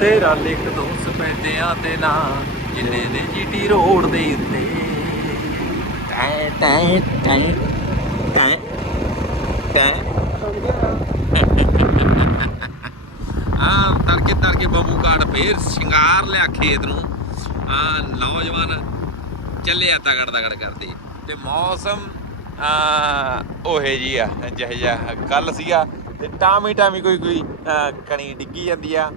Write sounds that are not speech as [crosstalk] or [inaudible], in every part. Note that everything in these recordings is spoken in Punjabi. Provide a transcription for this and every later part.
ਤੇਰਾ ਲਿਖ ਦੋ ਸਪੈਦਿਆਂ ਤੇ ਨਾ ਜਿੰਨੇ ਦੇ ਜੀਟੀ ਰੋਡ ਦੇ ਉੱਤੇ। ਟੈ ਟੈ ਟੈ ਟੈ ਟੈ। ਆ ਤੜਕੇ ਤੜਕੇ ਬੰਬੂ ਕਾਟ ਫੇਰ ਸ਼ਿੰਗਾਰ ਲਿਆ ਖੇਤ ਨੂੰ। ਆ ਨੌਜਵਾਨ ਚੱਲਿਆ ਤਗੜ ਤਗੜ ਕਰਦੇ। ਤੇ ਮੌਸਮ ਆ ਉਹੇ ਜੀ ਆ ਜਿਹੇ ਜਿਹਾ ਕੱਲ ਸੀਗਾ। ਤੇ ਟਾਮੀ ਟਾਮੀ ਕੋਈ ਕੋਈ ਅਹ, ਕਣੀ ਡਿੱਗੀ ਜਾਂਦੀ ਆ।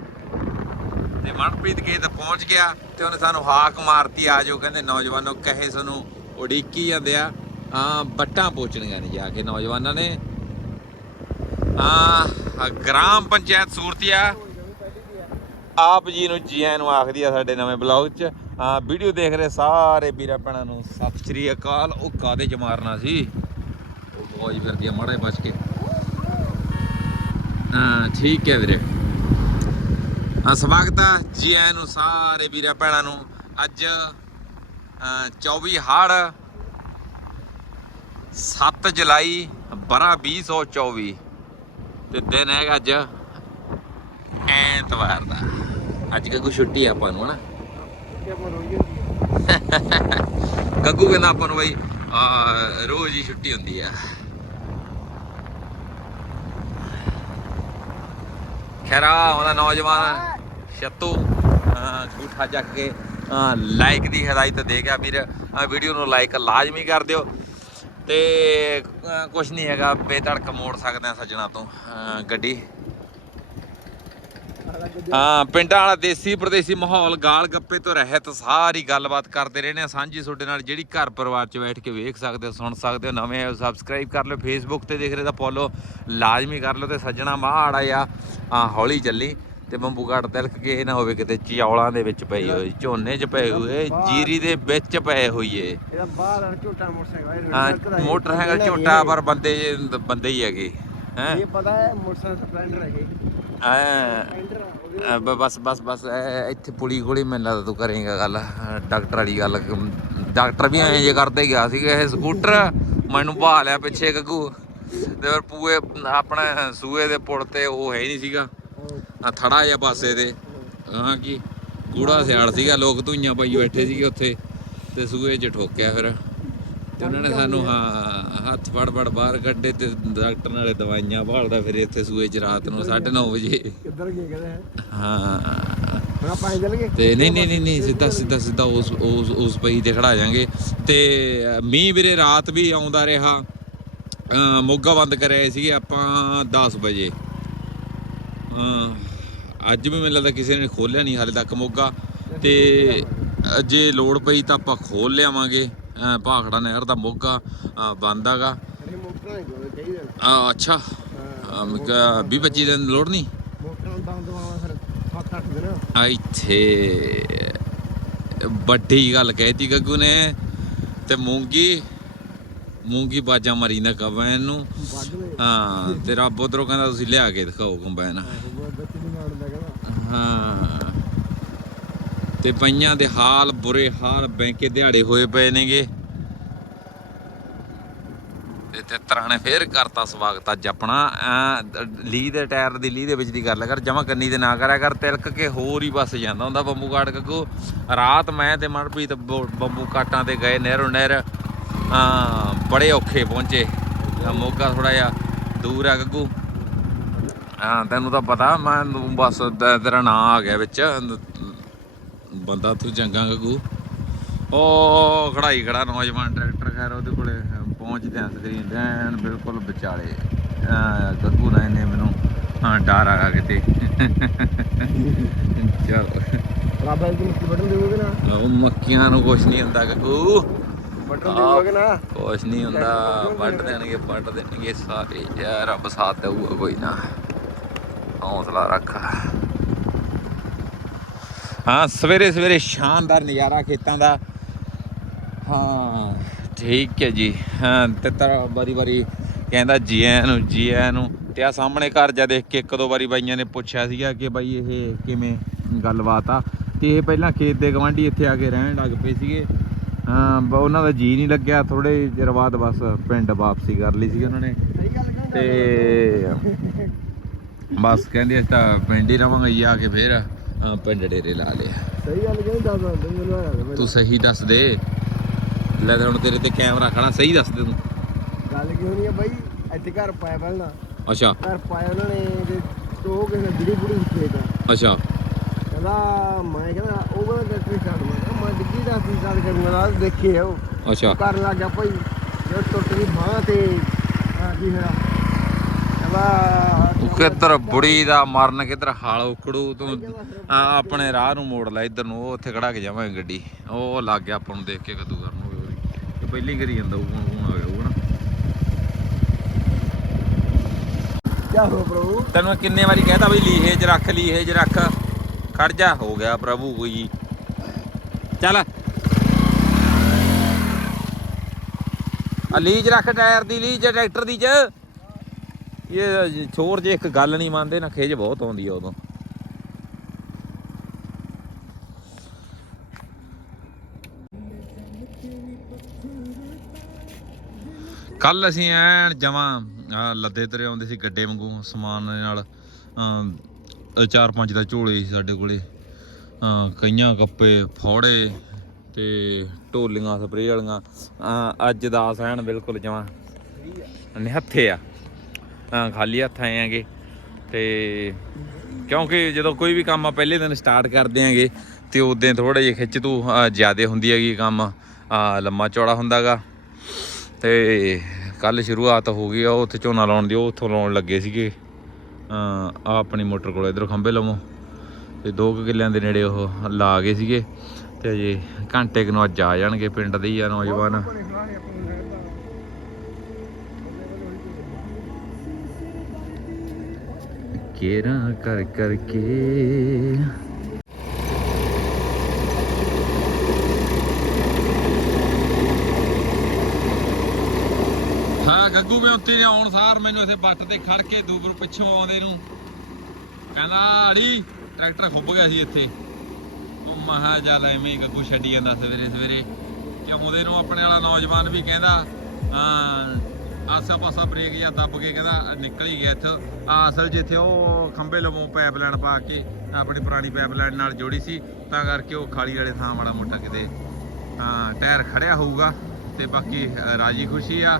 ਤੇ ਮਨਪ੍ਰੀਤ ਕੇ ਤਾਂ ਪਹੁੰਚ ਗਿਆ ਤੇ ਉਹਨੇ ਸਾਨੂੰ ਹਾਕ ਮਾਰਤੀ, ਆ ਕਹਿੰਦੇ ਨੌਜਵਾਨੋ, ਕਹੇ ਸਾਨੂੰ, ਉਡੀਕੀ ਜਾਂਦੇ ਆ। ਆ ਬੱਟਾਂ ਪੋਚਣੀਆਂ ਨੇ ਜਾ ਕੇ ਨੌਜਵਾਨਾਂ ਨੇ। ਆ ਗ੍ਰਾਮ ਪੰਚਾਇਤ ਸੂਰਤੀਆ ਆਪ ਜੀ ਨੂੰ ਜੀ ਆਇਆਂ ਨੂੰ ਆਖਦੀ ਆ ਸਾਡੇ ਨਵੇਂ ਬਲੌਗ 'ਚ। ਆ ਵੀਡੀਓ ਦੇਖ ਰਹੇ ਸਾਰੇ ਵੀਰਾਂ ਭੈਣਾਂ ਨੂੰ। ਸਤਿ ਸ਼੍ਰੀ ਅਕਾਲ। ਉਹ ਕਾਦੇ 'ਚ ਮਾਰਨਾ ਸੀ? ਉਹ ਹੋਈ ਫਿਰਦੀ ਆ, ਮਾੜਾ ਬਚ ਕੇ। ਹਾਂ, ਠੀਕ ਹੈ ਵੀਰੇ। ਆ ਸਵਾਗਤ ਆ ਜੀ ਆਇਆਂ ਨੂੰ ਸਾਰੇ ਵੀਰਾਂ ਭੈਣਾਂ ਨੂੰ। ਅੱਜ ਅ, 24 ਹੜ 7 ਜੁਲਾਈ ਬਰਾ 2024 ਤੇ ਦਿਨ ਹੈਗਾ ਅੱਜ ਐਤਵਾਰ ਦਾ। ਅੱਜ ਕੱਗੂ ਛੁੱਟੀ ਆ ਆਪਾਂ ਨੂੰ ਹਨਾ? ਗੱਗੂ ਕਹਿੰਦਾ ਆਪਾਂ ਨੂੰ ਬਈ ਰੋਜ਼ ਹੀ ਛੁੱਟੀ ਹੁੰਦੀ ਆ। ਖੈਰਾ ਉਹਦਾ ਨੌਜਵਾਨ। ਛੱਤੂ ਝੂਠਾ ਅੰਗੂਠਾ ਚੱਕ ਕੇ ਲਾਈਕ ਦੀ ਹਦਾਇਤ ਦੇ ਗਿਆ ਵੀਰ। ਵੀਡੀਓ ਨੂੰ ਲਾਈਕ ਲਾਜ਼ਮੀ ਕਰ ਦਿਓ। ਤੇ ਅਹ, ਕੁਛ ਨਹੀਂ ਹੈਗਾ ਬੇਤੜਕ ਮੋੜ ਸਕਦੇ ਆ ਸੱਜਣਾ ਤੋਂ ਗੱਡੀ। ਹਾਂ ਪਿੰਡਾਂ ਵਾਲਾ ਦੇਸੀ ਪ੍ਰਦੇਸੀ ਮਾਹੌਲ ਗਾਲ ਗੱਪੇ ਤੋਂ ਰਹਿਤ ਸਾਰੀ ਗੱਲਬਾਤ ਕਰਦੇ ਰਹਿੰਦੇ ਨੇ ਸਾਂਝੀ ਤੁਹਾਡੇ ਨਾਲ ਜਿਹੜੀ ਘਰ ਪਰਿਵਾਰ 'ਚ ਬੈਠ ਕੇ ਵੇਖ ਸਕਦੇ ਹੋ ਸੁਣ ਸਕਦੇ ਹੋ ਨਵੇਂ ਸਬਸਕ੍ਰਾਈਬ ਕਰ ਲਿਓ ਫੇਸਬੁੱਕ ਤੇ ਦੇਖ ਰਹੇ ਤਾਂ ਫੋਲੋ ਲਾਜ਼ਮੀ ਕਰ ਲਿਓ ਤੇ ਸੱਜਣਾ ਮਾੜਾ ਆ ਹੌਲੀ ਚੱਲੀ। ਤੇ ਬੰਬੂ ਘਾਟ ਤਿਲਕ ਕੇ ਇਹ ਨਾ ਹੋਵੇ ਕਿਤੇ ਚੌਲਾਂ ਦੇ ਵਿੱਚ ਪਈ ਹੋਈ ਝੋਨੇ 'ਚ ਪਏ ਹੋਏ ਜੀਰੀ ਦੇ ਵਿੱਚ ਪਏ ਹੋਈਏ। ਇਹਦਾ ਬਾਹਰ ਝੋਟਾ ਮੋਟਰਸਾਈਕਲ ਹਾਂ ਝੋਟਾ ਪਰ ਬੰਦੇ ਬੰਦੇ ਹੀ ਹੈਗੇ ਹੈ? ਇਹ ਪਤਾ ਹੈ ਮੋਟਰਸਾਈਕਲ ਸਪਲੈਂਡਰ ਹੈ ਬਸ ਬਸ ਬਸ ਇੱਥੇ ਪੁਲੀ ਕੋਲੀ ਮੈਨੂੰ ਲੱਗਦਾ ਤੂੰ ਕਰੇਂਗਾ ਗੱਲ ਡਾਕਟਰ ਵਾਲੀ ਗੱਲ ਡਾਕਟਰ ਵੀ ਐਂ ਜੇ ਕਰਦੇ ਗਿਆ ਸੀਗਾ ਇਹ ਸਕੂਟਰ ਮੈਨੂੰ ਭਾ ਲਿਆ ਪਿੱਛੇ ਗੱਗੂ ਤੇ ਫਿਰ ਪੂਏ ਆਪਣਾ ਸੂਏ ਦੇ ਪੁਲ ਤੇ ਉਹ ਹੈ ਹੀ ਨਹੀਂ ਸੀਗਾ। ਆ ਥੜਾ ਜਿਹਾ ਪਾਸੇ ਤੇ। ਹਾਂ ਕੀ ਕੂੜਾ ਸਿਆਲ ਸੀਗਾ ਲੋਕ ਧੂਈਆਂ ਪਾਈ ਬੈਠੇ ਸੀਗੇ ਉੱਥੇ। ਤੇ ਸੂਏ 'ਚ ਠੋਕਿਆ ਫਿਰ। ਤੇ ਉਹਨਾਂ ਨੇ ਸਾਨੂੰ ਹਾਂ ਹੱਥ ਫੜ ਫੜ ਬਾਹਰ ਕੱਢੇ ਤੇ ਡਾਕਟਰ ਨਾਲੇ ਦਵਾਈਆਂ ਭਾਲਦਾ ਫਿਰ ਇੱਥੇ ਸੂਏ 'ਚ ਰਾਤ ਨੂੰ 9:30 ਵਜੇ। ਕਿੱਧਰ ਗਏ ਕਹਿੰਦੇ? ਹੈ। ਤੇ ਨਹੀਂ ਨਹੀਂ ਨਹੀਂ ਸਿੱਧਾ ਸਿੱਧਾ ਸਿੱਧਾ ਉਸ ਉਸ ਉਸ ਪਈ ਤੇ ਖੜਾ ਜਾਾਂਗੇ। ਤੇ ਮੀਂਹ ਵੀਰੇ ਰਾਤ ਵੀ ਆਉਂਦਾ ਰਿਹਾ। ਮੋਗਾ ਬੰਦ ਕਰਿਆ ਸੀਗੇ ਆਪਾਂ 10 ਵਜੇ। ਅੱਜ ਵੀ ਮੈਨੂੰ ਲੱਗਦਾ ਕਿਸੇ ਨੇ ਖੋਲਿਆ ਨਹੀਂ ਹਾਲੇ ਤੱਕ ਮੋਗਾ। ਤੇ ਜੇ ਲੋੜ ਪਈ ਤਾਂ ਆਪਾਂ ਖੋਲ ਲਿਆਵਾਂਗੇ। ਭਾਖੜਾ ਨਹਿਰ ਦਾ ਮੋਗਾ ਬੰਦ ਹੈਗਾ। ਅੱਛਾ। ਹਾਂ 20 25 ਦਿਨ ਲੋੜ ਨਹੀਂ? ਮੋਟਰਾਂ ਦਾ ਦਵਾਵਾ ਫਿਰ 7-8 ਦਿਨ। ਆ ਇੱਥੇ ਵੱਡੀ ਗੱਲ ਕਹਿਤੀ ਗੱਗੂ ਨੇ। ਤੇ ਮੂੰਗੀ ਮੂੰਗੀ ਬਾਜਾ ਮਰੀ ਨਾ ਕਵੈਨ ਨੂੰ? ਵੱਢ ਲੈ ਹਾਂ ਤੇ ਰੱਬ ਉਧਰੋਂ ਕਹਿੰਦਾ ਤੁਸੀਂ ਲਿਆ ਕੇ ਦਿਖਾਓ ਕੰਬਾਈਨ। ਹਾਂ। ਤੇ ਪਈਆਂ ਦੇ ਹਾਲ ਬੁਰੇ ਹਾਲ ਬੈਂਕੇ ਦਿਹਾੜੇ ਹੋਏ ਪਏ ਨੇਗੇ। ਤੇ ਤਿੱਤਰਾਂ ਨੇ ਫੇਰ ਕਰਤਾ ਸਵਾਗਤ ਅੱਜ ਆਪਣਾ। ਲੀ ਦੇ ਟਾਇਰ ਦੀ ਲੀ ਦੇ ਵਿੱਚ ਦੀ ਗੱਲ ਕਰ ਜਮਾ ਕੰਨੀ ਤੇ ਨਾ ਕਰਿਆ ਕਰ ਤਿਲਕ ਕੇ ਹੋਰ ਹੀ ਬਸ ਜਾਂਦਾ ਹੁੰਦਾ ਬੰਬੂ ਕਾਟ ਗੱਗੂ ਰਾਤ ਮੈਂ ਤੇ ਮਨਪ੍ਰੀਤ ਬੰਬੂ ਕਾਟਾਂ ਤੇ ਗਏ ਨਹਿਰੋ ਨਹਿਰ ਹਾਂ ਬੜੇ ਔਖੇ ਪਹੁੰਚੇ। ਮੋਗਾ ਥੋੜਾ ਜਿਹਾ ਦੂਰ ਆ ਗੱਗੂ। ਹਾਂ ਤੈਨੂੰ ਤਾਂ ਪਤਾ ਮੈਂ ਬਸ ਤੇਰਾ ਨਾਂ ਆ ਗਿਆ ਵਿੱਚ। ਬੰਦਾ ਤੂੰ ਚੰਗਾ ਗੱਗੂ। ਉਹ ਖੜਾਈ ਖੜਾ ਨੌਜਵਾਨ ਟਰੈਕਟਰ ਖੈਰ ਉਹਦੇ ਕੋਲੇ ਪਹੁੰਚਦੇ ਆ ਸਕਰੀਨ ਐਨ ਬਿਲਕੁਲ ਵਿਚਾਲੇ। ਗੱਗੂ ਨੇ ਨੇ ਮੈਨੂੰ ਹਾਂ ਡਰ ਆ ਕਿਤੇ। [laughs] ਚਲੋ। ਰੱਬ ਦੀ ਮੁੱਠੀ ਵੱਢਣ ਦੇਵੋਗੇ ਨਾ? ਉਹ ਮੱਕੀਆਂ ਨੂੰ ਕੁਛ ਨਹੀਂ ਹੁੰਦਾ ਗੱਗੂ। ਨਾ। ਕੁਛ ਨਹੀਂ ਹੁੰਦਾ ਵੱਢ ਦੇਣਗੇ ਵੱਢ ਦੇਣਗੇ ਸਾਰੇ ਯਾਰ ਰੱਬ ਸਾਥ ਦੇਊਗਾ ਕੋਈ ਨਾ। ਹੌਸਲਾ ਰੱਖ। ਹਾਂ ਸਵੇਰੇ ਸਵੇਰੇ ਸ਼ਾਨਦਾਰ ਨਜ਼ਾਰਾ ਖੇਤਾਂ ਦਾ। ਹਾਂ ਠੀਕ ਹੈ ਜੀ। ਹਾਂ ਤੇ ਤਰ ਵਾਰੀ ਵਾਰੀ ਕਹਿੰਦਾ ਜੀ ਆਇਆਂ ਨੂੰ ਜੀ ਆਇਆਂ ਨੂੰ। ਤੇ ਆ ਸਾਹਮਣੇ ਘਰ ਜਾ ਦੇਖ ਕੇ ਇੱਕ ਦੋ ਵਾਰੀ ਬਾਈਆਂ ਨੇ ਪੁੱਛਿਆ ਸੀਗਾ ਕਿ ਬਾਈ ਇਹ ਕਿਵੇਂ ਗੱਲਬਾਤ ਆ। ਤੇ ਇਹ ਪਹਿਲਾਂ ਖੇਤ ਦੇ ਗਵਾਂਢੀ ਇੱਥੇ ਆ ਕੇ ਰਹਿਣ ਲੱਗ ਪਏ ਸੀਗੇ। ਹਾਂ ਉਹਨਾਂ ਦਾ ਜੀ ਨਹੀਂ ਲੱਗਿਆ ਥੋੜੇ ਚਿਰ ਬਾਅਦ ਬਸ ਪਿੰਡ ਵਾਪਸੀ ਕਰ ਲਈ ਸੀ ਉਹਨਾਂ ਨੇ। ਤੇ ਬਸ ਕਹਿੰਦੇ ਅਸੀਂ ਤਾਂ ਪਿੰਡ ਹੀ ਰਵਾਂਗੇ ਜੀ ਆ ਕੇ ਫੇਰ। ਪਿੰਡ ਡੇਰੇ ਲਾ ਲਿਆ। ਸਹੀ ਗੱਲ ਕਹਿੰਦੇ ਦੱਸ ਮੈਨੂੰ ਤੂੰ ਸਹੀ ਦੱਸ ਦੇ। ਲੈ ਹੁਣ ਤੇਰੇ ਤੇ ਕੈਮਰਾ ਖੜਾ ਸਹੀ ਦੱਸ ਦੇ ਤੂੰ। ਗੱਲ ਕਿਉਂ ਨਹੀਂ ਆ ਬਾਈ? ਇੱਥੇ ਘਰ ਪਾਇਆ ਪਹਿਲਾਂ। ਅੱਛਾ। ਘਰ ਪਾਇਆ ਉਹਨਾਂ ਨੇ ਤੇ ਤੋ ਕਿਸੇ ਜਿਹੜੀ ਬੁੜੀ ਖੇਤ ਆ ਅੱਛਾ। ਕਹਿੰਦਾ ਮੈਂ ਕਹਿੰਦਾ ਉਹ ਕਹਿੰਦਾ ਟਰੈਕਟਰ ਛੱਡ ਮੈਂ ਕਿਹਾ ਮੈਂ ਡਿੱਗੀ ਦਾ ਕੀ ਗੱਲ ਕਰੂੰਗਾ ਨਾਲ ਦੇਖੇ ਉਹ ਅੱਛਾ। ਕਰਨ ਲੱਗ ਗਿਆ ਭਾਈ। ਜੋ ਟੁੱਟ ਗਈ ਬਾਂਹ ਤੇ ਹਾਂ ਕੀ ਹੋਇਆ ਕਹਿੰਦਾ ਤੂੰ ਕਿੱਧਰ ਬੁੜੀ ਦਾ ਮਰਨ ਕਿੱਧਰ ਹਾਲ ਉਕੜੂ ਤੂੰ ਆ, ਆਪਣੇ ਰਾਹ ਨੂੰ ਮੋੜ ਲੈ ਇੱਧਰ ਨੂੰ ਉਹ ਉੱਥੇ ਖੜਾ ਕੇ ਜਾਵਾਂਗੇ ਗੱਡੀ। ਉਹ ਲੱਗ ਗਿਆ ਆਪਾਂ ਨੂੰ ਦੇਖ ਕੇ ਕਦੂ ਕਰਨ ਹੋਵੇ ਉਹਦੀ। ਤੇ ਪਹਿਲੀ ਕਰੀ ਜਾਂਦਾ ਉਹ ਹੁਣ ਆ ਗਿਆ ਉਹ ਨਾ। ਕਿਆ ਹੋ ਪ੍ਰਭੂ? ਤੈਨੂੰ ਮੈਂ ਕਿੰਨੇ ਵਾਰੀ ਕਹਿਤਾ ਬਈ ਲੀਹੇ 'ਚ ਰੱਖ ਲੀਹੇ 'ਚ ਰੱਖ। ਖੜ ਜਾ ਹੋ ਗਿਆ ਪ੍ਰਭੂ ਕੋਈ ਚੱਲ। ਆ ਲੀਜ ਰੱਖ ਟਾਇਰ ਦੀ, ਲੀਜ ਟਰੈਕਟਰ ਦੀ ਚ। ਇਹ ਛੋਰ ਜੇ ਇੱਕ ਗੱਲ ਨਹੀਂ ਮੰਨਦੇ ਨਾ ਖਿਜ ਬਹੁਤ ਆਉਂਦੀ ਆ ਉਦੋਂ। ਕੱਲ ਅਸੀਂ ਐਨ ਜਮਾਂ ਲੱਦੇ ਤਰੇ ਆਉਂਦੇ ਸੀ ਗੱਡੇ ਵਾਂਗੂ ਸਮਾਨ ਨਾਲ। ਚਾਰ ਪੰਜ ਦਾ ਝੋਲੇ ਸੀ ਸਾਡੇ ਕੋਲੇ। ਅ, ਕਈਆਂ ਕੱਪੇ ਫੌੜੇ ਤੇ ਢੋਲੀਆਂ ਸਪਰੇ ਵਾਲੀਆਂ। ਅੱਜ ਦਾ ਐਨ ਬਿਲਕੁਲ ਜਮਾਂ ਨਿਹੱਥੇ ਆ। ਖਾਲੀ ਹੱਥ ਆਏ ਆਂਗੇ ਤੇ ਕਿਉਂਕਿ ਜਦੋਂ ਕੋਈ ਵੀ ਕੰਮ ਆ ਪਹਿਲੇ ਦਿਨ ਸਟਾਰਟ ਕਰਦੇ ਆਂਗੇ ਤੇ ਉਦੋਂ ਥੋੜਾ ਜਿਹਾ ਖਿੱਚ ਤੂੰ ਜ਼ਿਆਦਾ ਹੁੰਦੀ ਹੈਗੀ ਕੰਮ। ਲੰਮਾ ਚੌੜਾ ਹੁੰਦਾਗਾ। ਤੇ ਕੱਲ ਸ਼ੁਰੂਆਤ ਹੋ ਗਈ ਆ ਉਹ ਉੱਥੇ ਝੋਨਾ ਲਾਉਣ ਦੀ ਉਹ ਉੱਥੋਂ ਲਾਉਣ ਲੱਗੇ ਸੀਗੇ। ਆ ਆਪਣੀ ਮੋਟਰ ਕੋਲ ਇਧਰ ਖੰਬੇ ਲਵੋਂ। ਤੇ 2 ਕਿੱਲਿਆਂ ਦੇ ਨੇੜੇ ਉਹ ਲਾ ਗਏ ਸੀਗੇ। ਤੇ ਅਜੇ ਘੰਟੇ ਕੁ ਨੂੰ ਅੱਜ ਆ ਜਾਣਗੇ ਪਿੰਡ ਦੇ ਹੀ ਆ ਨੌਜਵਾਨ। ਕੇਰਾ ਕਰ ਕਰਕੇ ਹਾਂ ਗੱਗੂ ਮੈਂ ਉੱਤੇ ਨੇ ਆਉਣ ਬੱਟ ਤੇ ਖੜ ਕੇ ਦੂਬਰ ਪਿੱਛੋਂ ਆਉਂਦੇ ਨੂੰ। ਕਹਿੰਦਾ, ਅੜੀ, ਟਰੈਕਟਰ ਖੁੱਭ ਗਿਆ ਸੀ ਇੱਥੇ। ਉਹ ਮਹਾ ਚੱਲ ਐਵੇਂ ਗੱਗੂ ਛੱਡੀ ਜਾਂਦਾ ਸਵੇਰੇ ਸਵੇਰੇ। ਕਿ ਆਉਂਦੇ ਨੂੰ ਆਪਣੇ ਵਾਲਾ ਨੌਜਵਾਨ ਵੀ ਕਹਿੰਦਾ, ਹਾਂ ਆਸਾ ਪਾਸਾ ਬ੍ਰੇਕ ਜਾਂ ਦੱਬ ਕੇ ਕਹਿੰਦਾ, ਨਿਕਲ ਹੀ ਗਿਆ ਇੱਥੋਂ। ਆ ਅਸਲ ਜਿੱਥੇ ਉਹ ਖੰਬੇ ਲਵੋਂ ਪਾਈਪਲਾਈਨ ਪਾ ਕੇ ਆਪਣੀ ਪੁਰਾਣੀ ਪਾਈਪਲਾਈਨ ਨਾਲ ਜੋੜੀ ਸੀ। ਤਾਂ ਕਰਕੇ ਉਹ ਖਾਲੀ ਵਾਲੇ ਥਾਂ ਵਾਲਾ ਮੋਟਾ ਕਿਤੇ, ਹਾਂ, ਟਾਇਰ ਖੜਿਆ ਹੋਊਗਾ ਤੇ ਬਾਕੀ ਰਾਜੀ ਖੁਸ਼ੀ ਆ।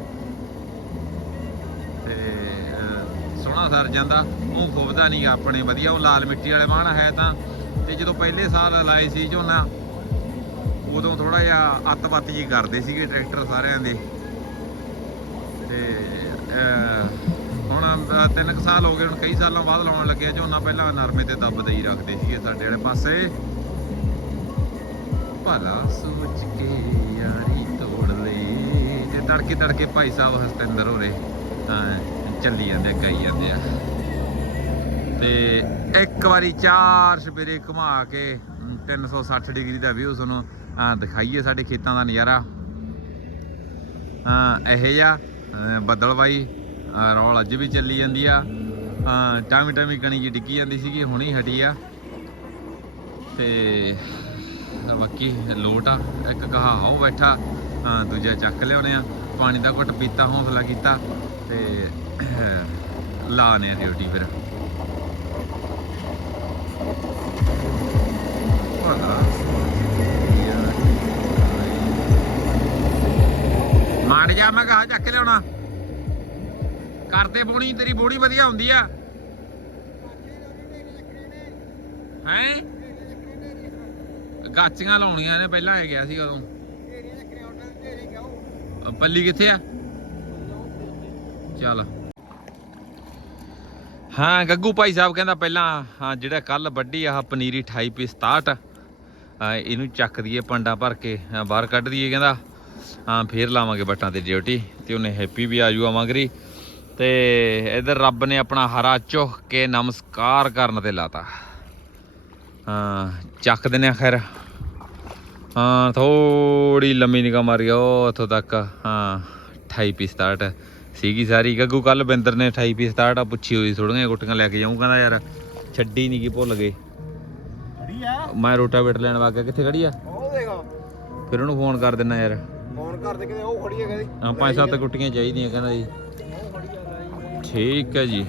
ਤੇ ਸੋਹਣਾ ਸਰ ਜਾਂਦਾ। ਉਹ ਖੁੱਬਦਾ ਨਹੀਂ ਆਪਣੇ ਵਧੀਆ ਉਹ ਲਾਲ ਮਿੱਟੀ ਵਾਲੇ ਮਾਣ ਹੈ ਤਾਂ। ਤੇ ਜਦੋਂ ਪਹਿਲੇ ਸਾਲ ਲਾਏ ਸੀ ਝੋਨਾ ਉਦੋਂ ਥੋੜਾ ਜਿਹਾ ਅੱਤ-ਬੱਤ ਜੀ ਕਰਦੇ ਸੀਗੇ ਟਰੈਕਟਰ ਸਾਰਿਆਂ ਦੇ। ਤੇ ਹੁਣ ਅਹ, ਤਿੰਨ ਕੁ ਸਾਲ ਹੋ ਗਏ ਹੁਣ ਕਈ ਸਾਲਾਂ ਬਾਅਦ ਲਾਉਣ ਲੱਗਿਆ ਝੋਨਾ ਪਹਿਲਾਂ ਨਰਮੇ ਤੇ ਦੱਬਦੇ ਹੀ ਰੱਖਦੇ ਸੀਗੇ ਸਾਡੇ ਵਾਲੇ ਪਾਸੇ। ਭਲਾ ਸੋਚ ਕੇ ਯਾਰੀ ਤੋੜ ਲਈ ਤੇ ਤੜਕੇ ਤੜਕੇ ਭਾਈ ਸਾਹਿਬ ਹਸਤਿੰਦਰ ਹੋਰੇ। ਤਾਂ ਚੱਲੀ ਜਾਂਦੇ ਆ, ਗਾਈ ਜਾਂਦੇ ਆ। ਤੇ ਇੱਕ ਵਾਰੀ ਚਾਰ ਸਵੇਰੇ ਘੁਮਾ ਕੇ ਅਮ, 360 ਡਿਗਰੀ ਦਾ ਵਿਊ ਤੁਹਾਨੂੰ ਦਿਖਾਈਏ ਸਾਡੇ ਖੇਤਾਂ ਦਾ ਨਜ਼ਾਰਾ। ਹਾਂ ਇਹ ਜਾ ਬੱਦਲਵਾਈ ਰੌਲ ਅੱਜ ਵੀ ਚੱਲੀ ਜਾਂਦੀ ਆ। ਟਾਮੀ ਟਾਮੀ ਕਣੀ ਜੀ ਡਿੱਗੀ ਜਾਂਦੀ ਸੀਗੀ ਹੁਣੀ ਹਟੀ ਆ। ਤੇ ਬਾਕੀ ਲੋਟ ਆ ਇੱਕ ਕਹਾ ਉਹ ਬੈਠਾ ਦੂਜਾ ਚੱਕ ਲਿਆਉਣੇ ਆ। ਪਾਣੀ ਦਾ ਘੁੱਟ ਪੀਤਾ ਹੌਸਲਾ ਕੀਤਾ। ਤੇ ਲਾਣੇ ਆ ਡਿਊਟੀ ਫਿਰ। ਮਾਰ ਜਾ ਮੈਂ ਕਹਾ ਚੱਕ ਲਿਆਉਣਾ। ਕਰਦੇ ਬੋਣੀ ਤੇਰੀ ਬੋੜੀ ਵਧੀਆ ਹੁੰਦੀ ਆ। ਹੈਂ? ਗਾਚੀਆਂ ਲਾਉਣੀਆਂ ਨੇ ਪਹਿਲਾਂ ਆ ਗਿਆ ਸੀ ਉਦੋਂ। ਪੱਲੀ ਕਿੱਥੇ ਆ? ਚੱਲ। ਹਾਂ, ਗੱਗੂ ਭਾਈ ਸਾਹਿਬ ਕਹਿੰਦਾ ਪਹਿਲਾਂ, ਹਾਂ, ਜਿਹੜਾ ਕੱਲ ਵੱਡੀ ਆਹ ਪਨੀਰੀ 28 ਪੀਸ 67 ਇਹਨੂੰ ਚੱਕ ਦਈਏ ਪੰਡਾ ਭਰ ਕੇ ਬਾਹਰ ਕੱਢ ਦਈਏ ਕਹਿੰਦਾ। ਹਾਂ, ਫੇਰ ਲਾਵਾਂਗੇ ਬੱਟਾਂ ਤੇ ਡਿਊਟੀ ਤੇ ਉਹਨੇ ਹੈਪੀ ਵੀ ਆਜੂ ਆਵਾਂਗਰੀ ਤੇ ਇਧਰ ਰੱਬ ਨੇ ਆਪਣਾ ਹਰਾ ਚੁੱਕ ਕੇ ਨਮਸਕਾਰ ਕਰਨ ਤੇ ਲਾਤਾ। ਹਾਂ, ਚੱਕ ਦਿੰਨੇ ਆ ਖੈਰ। ਹਾਂ ਥੋੜੀ ਲੰਮੀ ਨਿਗਾਹ ਮਾਰੀ ਉਹ ਇੱਥੋਂ ਤੱਕ, ਹਾਂ 28 ਪੀ 67 ਸੀਗੀ ਸਾਰੀ। ਗੱਗੂ ਕੱਲ ਬਿੰਦਰ ਨੇ 28 ਪੀ 67 ਆ ਪੁੱਛੀ ਹੋਈ ਥੋੜੀਆਂ ਗੁੱਟੀਆਂ ਲੈ ਕੇ ਜਾਊਂ ਕਹਿੰਦਾ ਯਾਰ ਛੱਡੀ ਨਹੀਂ ਕੀ ਭੁੱਲ ਗਏ। ਖੜੀ ਆ? ਮੈਂ ਰੋਟਾਵੇਟਰ ਲੈਣ ਵਾ ਗਿਆ ਕਿੱਥੇ ਖੜੀ ਆ? ਉਹ ਦੇਖੋ। ਫਿਰ ਉਹਨੂੰ ਫੋਨ ਕਰ ਦਿੰਨਾ ਯਾਰ। ਫੋਨ ਕਰਦੇ ਕਿਤੇ ਉਹ ਖੜੀ ਆ ਕਹਿੰਦੀ। ਹਾਂ ਪੰਜ ਸੱਤ ਗੁੱਟੀਆਂ ਚਾਹੀਦੀਆਂ ਕਹਿੰਦਾ ਜੀ। ਠੀਕ ਹੈ ਜੀ।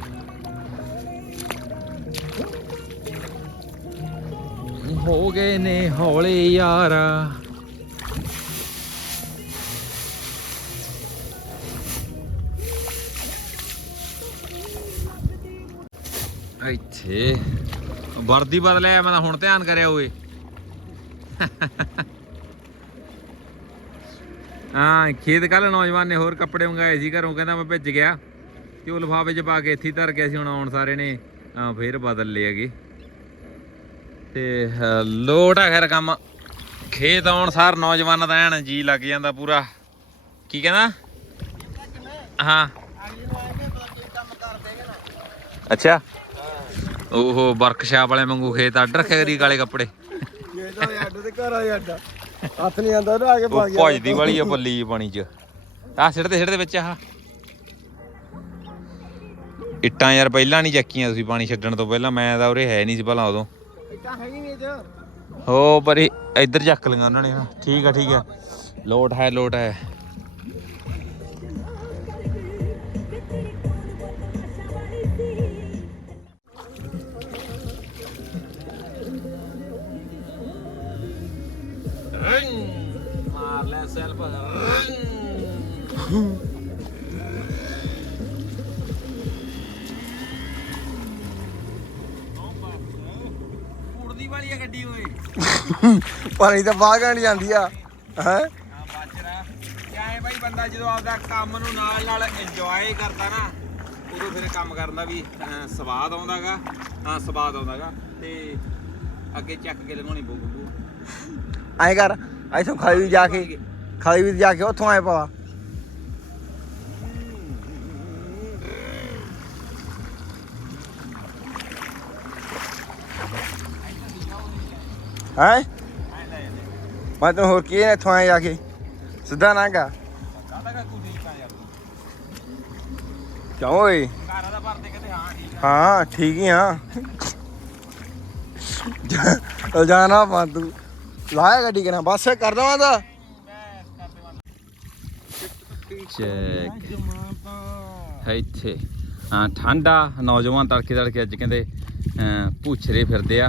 ਹੋ ਗਏ ਨੇ ਹੌਲੇ ਯਾਰਾ। ਇੱਥੇ ਵਰਦੀ ਬਦਲਿਆ ਮੈਂ ਤਾਂ ਹੁਣ ਧਿਆਨ ਕਰਿਆ ਓਏ। ਹਾਂ, ਖੇਤ ਕੱਲ ਨੌਜਵਾਨ ਨੇ ਹੋਰ ਕੱਪੜੇ ਮੰਗਾਏ ਸੀ, ਘਰੋਂ ਕਹਿੰਦਾ ਮੈਂ ਭਿੱਜ ਗਿਆ। ਤੇ ਉਹ ਲਿਫਾਫੇ 'ਚ ਪਾ ਕੇ ਇੱਥੇ ਧਰ ਗਿਆ ਸੀ ਹੁਣ ਆਉਣ ਸਾਰੇ ਨੇ, ਹਾਂ, ਫੇਰ ਬਦਲ ਲਏ ਹੈਗੇ। ਤੇ ਲੋਟ ਆ ਖੈਰ ਕੰਮ। ਖੇਤ ਆਉਣ ਸਾਰ ਨੌਜਵਾਨਾਂ ਦਾ ਐਨ ਜੀ ਲੱਗ ਜਾਂਦਾ ਪੂਰਾ। ਕੀ ਕਹਿੰਦਾ? ਹਾਂ। ਅੱਛਾ। ਉਹ ਵਰਕਸ਼ਾਪ ਵਾਲੇ ਵਾਂਗੂ ਖੇਤ ਅੱਡ ਰੱਖਿਆ ਕਰੀ ਕਾਲੇ ਕੱਪੜੇ। ਇਹ ਅੱਡ ਤੇ ਘਰ ਆ ਅੱਡ ਹੱਥ ਨਹੀਂ ਆਂਦਾ ਉਹਦਾ ਆ ਕੇ ਪਾ ਉਹ ਗਿਆ ਭੱਜਦੀ ਵਾਲੀ ਆ ਪੱਲੀ ਜਿਹੀ ਪਾਣੀ 'ਚ। ਆ ਸਿੱਟਦੇ ਸਿੱਟਦੇ ਵਿੱਚ ਆਹ। ਇੱਟਾਂ ਯਾਰ ਪਹਿਲਾਂ ਨਹੀਂ ਚੱਕੀਆਂ ਤੁਸੀਂ ਪਾਣੀ ਛੱਡਣ ਤੋਂ ਪਹਿਲਾਂ, ਮੈਂ ਤਾਂ ਉਰੇ ਹੈ ਨਹੀਂ ਸੀ ਭਲਾ ਉਦੋਂ। ਇੱਟਾਂ ਹੈਗੀ ਨਹੀਂ ਇਹ ਹੋ ਪਰ ਇਹ- ਇੱਧਰ ਚੱਕ ਲਈਆਂ ਉਹਨਾਂ ਨੇ। ਠੀਕ ਆ ਠੀਕ ਆ। ਲੋਟ ਹੈ ਲੋਟ ਹੈ। ਉੜਦੀ ਵਾਲੀ ਆ ਗੱਡੀ ਓਏ। ਪਾਣੀ ਤਾਂ ਬਾਹਰ ਗਾਣੀ ਜਾਂਦੀ ਆ ਹੈ? ਹਾਂ ਬਾਜਰਾ। ਐ ਬਾਈ ਬੰਦਾ ਜਦੋਂ ਆਪਦਾ ਕੰਮ ਨੂੰ ਨਾਲ ਨਾਲ ਇੰਜੋਏ ਕਰਦਾ ਨਾ ਉਦੋਂ ਫਿਰ ਕੰਮ ਕਰਨ ਦਾ ਵੀ ਸਵਾਦ ਆਉਂਦਾਗਾ। ਹਾਂ ਸਵਾਦ ਆਉਂਦਾਗਾ। ਤੇ ਅੱਗੇ ਚੱਕ ਕੇ ਲੰਘਾਉਣੀ ਬੂ ਬੂ ਐਂ ਕਰ ਇੱਥੋਂ ਖਾਲੀ ਵੀ ਜਾ ਕੇ ਖਾਲੀ ਵੀ ਜਾ ਕੇ। ਉੱਥੋਂ ਆਏ ਪਾ। ਹੈ? ਮੈਂ ਤਾਂ ਹੋਰ ਕੀ ਹੈ ਇੱਥੋਂ ਆਏ ਜਾ ਕੇ? ਸਿੱਧਾ ਨਾ ਕਿਉਂ ਓਏ? ਹਾਂ ਠੀਕ ਹਾਂ ਹੀ ਹਾਂ ਜਾਣਾ ਪਾ ਤੂੰ ਲਾਇਆ ਗੱਡੀ ਕਿਨਾ ਬਸ ਕਰ ਦਵਾਂ ਤਾਂ। ਚੈੱਕ ਹੈ ਇੱਥੇ। ਹਾਂ ਠੰਡਾ। ਨੌਜਵਾਨ ਤੜਕੇ ਤੜਕੇ ਅੱਜ ਕਹਿੰਦੇ ਅਹ, ਭੂਛਰੇ ਫਿਰਦੇ ਆ।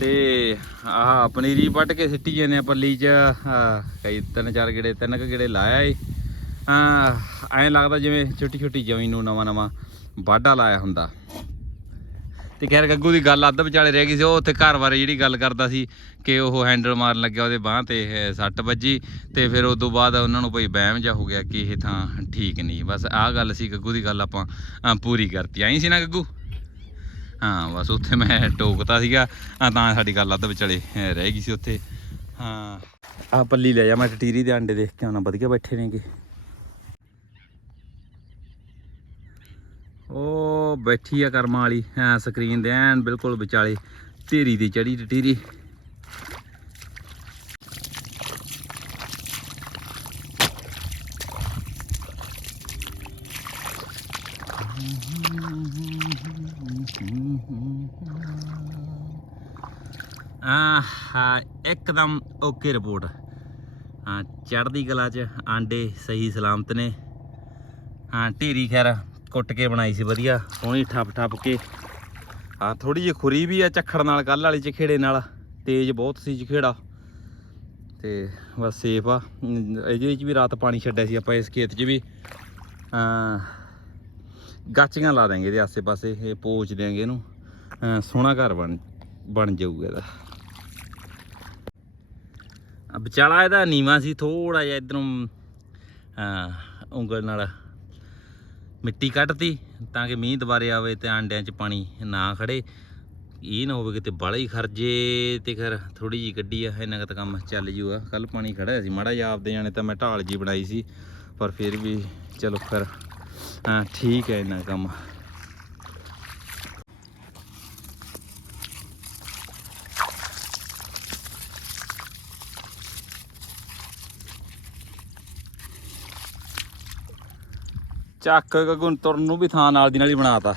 ਤੇ ਆਹ ਪਨੀਰੀ ਵੱਢ ਕੇ ਸਿੱਟੀ ਜਾਂਦੇ ਆ ਪੱਲੀ 'ਚ। ਕਈ ਤਿੰਨ ਚਾਰ ਗੇੜੇ, ਤਿੰਨ ਕੁ ਗੇੜੇ ਲਾਇਆ ਏ। ਐਂ ਲੱਗਦਾ ਜਿਵੇਂ ਛੋਟੀ ਛੋਟੀ ਜ਼ਮੀਨ ਨੂੰ ਨਵਾਂ ਨਵਾਂ ਵਾਢਾ ਲਾਇਆ ਹੁੰਦਾ। ਤੇ ਖੈਰ ਗੱਗੂ ਦੀ ਗੱਲ ਅੱਧ ਵਿਚਾਲੇ ਰਹਿ ਗਈ ਸੀ, ਉਹ ਉੱਥੇ ਘਰ ਬਾਰੇ ਜਿਹੜੀ ਗੱਲ ਕਰਦਾ ਸੀ ਕਿ ਉਹ ਹੈਂਡਲ ਮਾਰਨ ਲੱਗਿਆ ਉਹਦੇ ਬਾਹ ਤੇ ਸੱਟ ਵੱਜੀ ਤੇ ਫਿਰ ਉਸ ਤੋਂ ਬਾਅਦ ਉਹਨਾਂ ਨੂੰ ਭਈ ਵਹਿਮ ਜਾ ਹੋ ਗਿਆ ਕਿ ਇਹ ਥਾਂ ਠੀਕ ਨਹੀਂ। ਬਸ ਆਹ ਗੱਲ ਸੀ ਗੱਗੂ ਦੀ ਗੱਲ ਆਪਾਂ ਪੂਰੀ ਕਰਤੀ। ਆਈ ਸੀ ਨਾ ਗੱਗੂ? ਹਾਂ, ਬਸ ਉੱਥੇ ਮੈਂ ਟੋਕਤਾ ਸੀਗਾ। ਤਾਂ ਸਾਡੀ ਗੱਲ ਅੱਧ ਵਿਚਾਲੇ ਰਹਿ ਗਈ ਸੀ ਉੱਥੇ। ਹਾਂ। ਆਹ ਪੱਲੀ ਲੈ ਜਾ, ਮੈਂ ਟਟੀਰੀ ਦੇ ਆਂਡੇ ਦੇਖ ਕੇ ਆਉਣਾ, ਵਧੀਆ ਬੈਠੇ ਨੇਗੇ। ਉਹ ਬੈਠੀ ਆ ਕਰਮਾਂ ਵਾਲੀ ਹਾਂ ਸਕਰੀਨ ਦੇ, ਐਨ ਬਿਲਕੁਲ ਵਿਚਾਲੇ ਢੇਰੀ ਦੀ ਚੜੀ ਟਟੀਰੀ ਆਹ ਇੱਕਦਮ ਓਕੇ ਰਿਪੋਰਟ। ਹਾਂ, ਚੜ੍ਹਦੀ ਕਲਾ ਚ ਆਂਡੇ ਸਹੀ ਸਲਾਮਤ ਨੇ। ਹਾਂ, ਢੇਰੀ ਖੈਰ ਕੁੱਟ ਕੇ ਬਣਾਈ ਸੀ, ਵਧੀਆ। ਸੋਹਣੀ ਠੱਪ ਠੱਪ ਕੇ। ਹਾਂ ਥੋੜੀ ਜਿਹੀ ਖੁਰੀ ਵੀ ਆ ਝੱਖੜ ਨਾਲ ਕੱਲ ਵਾਲੀ ਚਖੇੜੇ ਨਾਲ। ਤੇਜ਼ ਬਹੁਤ ਸੀ ਚਖੇੜਾ। ਤੇ ਬਸ ਸੇਫ ਆ। ਇਹਦੇ ਵਿੱਚ ਵੀ ਰਾਤ ਪਾਣੀ ਛੱਡਿਆ ਸੀ ਆਪਾਂ, ਇਸ ਖੇਤ 'ਚ ਵੀ। ਆ ਗਾਚੀਆਂ ਲਾ ਦਾਂਗੇ ਇਹਦੇ ਆਸੇ ਪਾਸੇ ਇਹ ਪੋਚ ਦਿਆਂਗੇ ਇਹਨੂੰ। ਸੋਹਣਾ ਘਰ ਬਣ ਬਣ ਜਾਊਗਾ ਇਹਦਾ। ਵਿਚਾਲਾ ਇਹਦਾ ਨੀਵਾ ਸੀ ਥੋੜਾ ਜਿਹਾ ਇਧਰੋਂ ਉਂਗਲ ਨਾਲ ਮਿੱਟੀ ਕੱਢਤੀ ਤਾਂ ਕਿ ਮੀਂਹ ਦੁਬਾਰੇ ਆਵੇ ਤੇ ਆਂਡਿਆਂ 'ਚ ਪਾਣੀ ਨਾ ਖੜੇ। ਇਹ ਨਾ ਹੋਵੇ ਕਿਤੇ ਬਾਲਾ ਹੀ ਖਰਜੇ ਤੇ ਫਿਰ ਥੋੜੀ ਜੀ ਗੱਡੀ ਆ ਇਹਨਾਂ ਕੁ ਤਾਂ ਕੰਮ ਚੱਲ ਜੂਗਾ। ਕੱਲ ਪਾਣੀ ਖੜਾ ਸੀ, ਮਾੜਾ ਜਿਹਾ ਆਪਦੇ ਜਾਣੇ ਤਾਂ ਮੈਂ ਢਾਲ ਜੀ ਬਣਾਈ ਸੀ, ਪਰ ਫਿਰ ਵੀ ਚਲੋ ਫਿਰ ਹਾਂ, ਠੀਕ ਹੈ ਇਹਨਾਂ ਕੰਮ। ਚੱਕ ਗਗਨ ਤੁਰਨ ਨੂੰ ਵੀ ਥਾਂ ਨਾਲ ਦੀ ਨਾਲ ਹੀ ਬਣਾਤਾ।